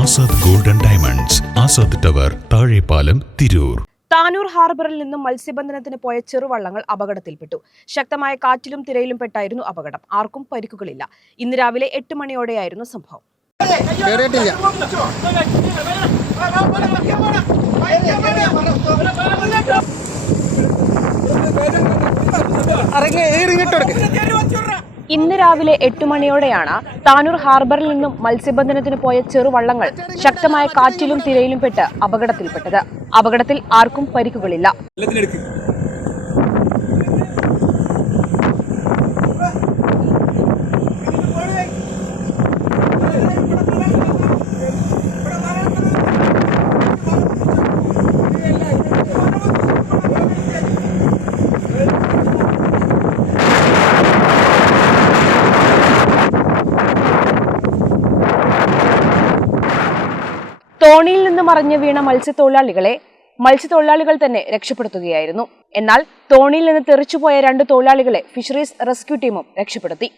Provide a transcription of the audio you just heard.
Azad golden diamonds, Azad tower, Thazhepalam, Tirur. Tanur ഹാർബറിൽ നിന്നും മത്സ്യബന്ധനത്തിന് പോയ ചെറുവള്ളങ്ങൾ അപകടത്തിൽപ്പെട്ടു. ശക്തമായ കാറ്റിലും തിരയിലും പെട്ടായിരുന്നു അപകടം. ആർക്കും പരിക്കുകളില്ല. ഇന്ന് രാവിലെ 8 മണിയോടെയായിരുന്നു സംഭവം. ഇന്ന് രാവിലെ 8 മണിയോടെയാണ് താനൂർ ഹാർബറിൽ നിന്നും മത്സ്യബന്ധനത്തിന് പോയ ചെറുവള്ളങ്ങൾ ശക്തമായ കാറ്റിലും തിരയിലും പെട്ട് അപകടത്തിൽപ്പെട്ടത്. അപകടത്തിൽ ആർക്കും പരിക്കുകളില്ല. തോണിയിൽ നിന്ന് മറിഞ്ഞു വീണ മത്സ്യത്തൊഴിലാളികൾ തന്നെ രക്ഷപ്പെടുത്തുകയായിരുന്നു. എന്നാൽ തോണിയിൽ നിന്ന് തെറിച്ചുപോയ 2 തൊഴിലാളികളെ ഫിഷറീസ് റെസ്ക്യൂ ടീമും രക്ഷപ്പെടുത്തി.